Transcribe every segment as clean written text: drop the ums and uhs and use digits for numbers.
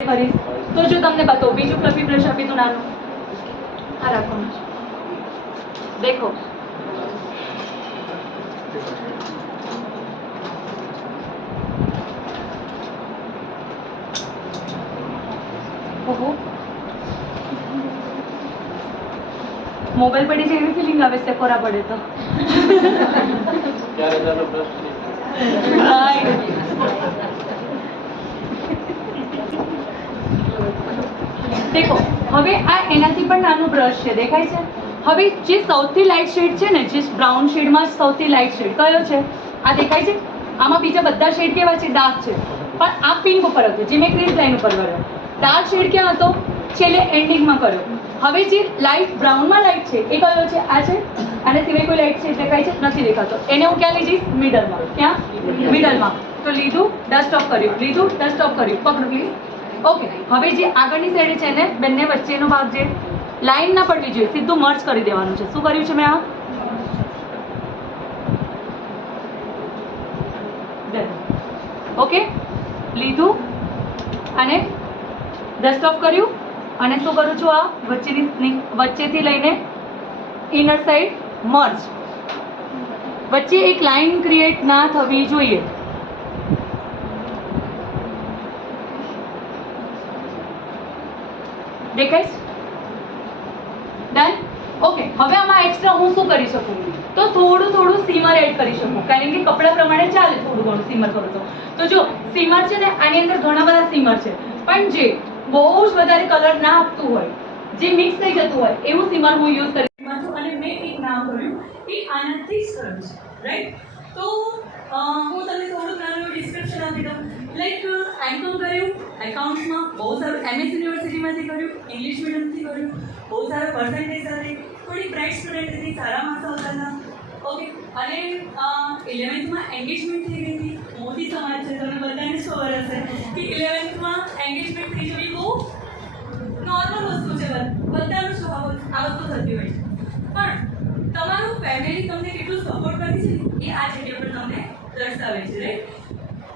કરીશ તો જો તમને બતાવો બીજું ફ્લફી બ્રશ આપી દઉં નાનું આ રાખો દેખો ઓહો મોબાઈલ પડી છે એવી ફિલિંગ આવે છે કોરા પડે તો देखो હવે આ એનાથી પણ નાનું બ્રશ છે દેખાય છે હવે જે સૌથી લાઇટ શેડ છે ને જે બ્રાઉન શેડમાં સૌથી લાઇટ શેડ કયો છે આ દેખાય છે આમાં બીજા બધા શેડ કેવા છે ડાર્ક છે પણ આ પિંક ઉપર હતો જે મેં ક્રીઝ લાઈન ઉપર કર્યો ડાર્ક શેડ ક્યાં હતો છેલ્લે એન્ડિંગમાં કર્યો હવે જે લાઇટ બ્રાઉનમાં લાઇટ છે એ કયો છે આ છે આને સિવાય કોઈ લાઇટ શેડ દેખાય છે નથી દેખાતો એને હું ક્યાં લઈ જઈશ મિડલમાં ક્યાં મિડલમાં તો લીધું ડસ્ટ ઓફ કર્યું લીધું ડસ્ટ ઓફ કર્યું પકડો પ્લીઝ ઓકે હવે જે આગળની સાઈડે છે ને બંને વચ્ચેનો ભાગ જે લાઈન ના પડવી જોઈએ સીધું મર્જ કરી દેવાનું છે શું કર્યું છે મેં આ ઓકે લીધું અને ડસ્ટ ઓફ કર્યું અને શું કરું છું આ વચ્ચેથી લઈને ઇનર સાઈડ મર્જ વચ્ચે એક લાઈન ક્રિએટ ના થવી જોઈએ દેખાય ડન ઓકે હવે આમાં એક્સ્ટ્રા હું શું કરી શકું તો થોડું સીમર એડ કરી શકું કારણ કે કપડા પ્રમાણે ચાલે થોડું ઘણું સીમર કરું તો જો સીમર છે ને આની અંદર ઘણા બધા સીમર છે પણ જે બહુ જ વધારે કલર ના આપતું હોય જે મિક્સ થઈ જતું હોય એવું સીમર હું યુઝ કરી છું અને મેં એક નામ કર્યું એ આનાથી જ કર્યું છે રાઈટ તો હું તમને થોડું નાનું ડિસ્ક્રિપ્શન આપી દઉં લાઈક એમકોમ કર્યું એકાઉન્ટ્સમાં બહુ સારું એમએસ યુનિવર્સિટીમાંથી કર્યું ઇંગ્લિશ મીડિયમથી કર્યું બહુ સારા પર્સન્ટેજ સાથે થોડી બ્રાઇટ સ્ટુડન્ટ હતી સારા માર્ક્સ આવતા હતા ઓકે અને 11th એન્ગેજમેન્ટ થઈ ગઈ હતી મોદી સમાજ છે તમને બધાને ખબર હશે કે 11th એન્ગેજમેન્ટ થઈ જવી બહુ નોર્મલ વસ્તુ છે બધાનું સ્વભાવ આ વસ્તુ થતી હોય છે પણ તમારું ફેમિલી તમને કેટલું સપોર્ટ કરે છે એ આ જગ્યા પર તમને દર્શાવે છે રાઈટ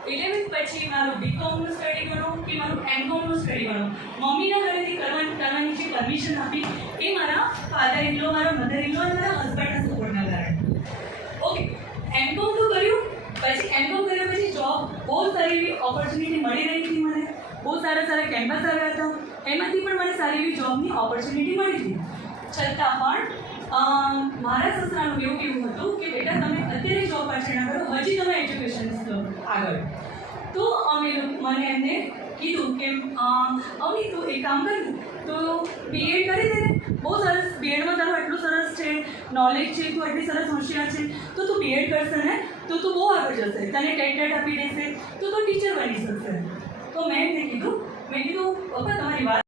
11th પછી મારું બીકોમનું સ્ટડી કરવું કે મારું એમકોમનું સ્ટડી કરવું મમ્મીના ઘરેથી કરવાની જે પરમિશન આપી એ મારા ફાધર ઇન લો મારા મધર ઇન લો અને મારા હસબન્ડના સપોર્ટના કારણે ઓકે એમકોમ તો કર્યું પછી એમકોમ કર્યા પછી જોબ બહુ સારી એવી ઓપોર્ચ્યુનિટી મળી રહી હતી મને બહુ સારા કેમ્પસ આવ્યા હતા એમાંથી પણ મને સારી એવી જોબની ઓપોર્ચ્યુનિટી મળી હતી છતાં પણ મારા સસરાનું એવું કેવું હતું કે બેટા તમે અત્યારે જોબ પાછળ ના કરો હજી તમે એજ્યુકેશન આગળ તો મને એમને કીધું કે અવની તું એક કામ કર તો બીએડ કરી દે ને બહુ સરસ બીએડમાં તારું એટલું સરસ છે નોલેજ છે તું એટલી સરસ હોશિયાર છે તો તું બીએડ કરશે ને તો તું બહુ આગળ જશે તને ટેટ આપી દેશે તો તું ટીચર બની શકશે તો મેં કીધું પપ્પા તમારી વાત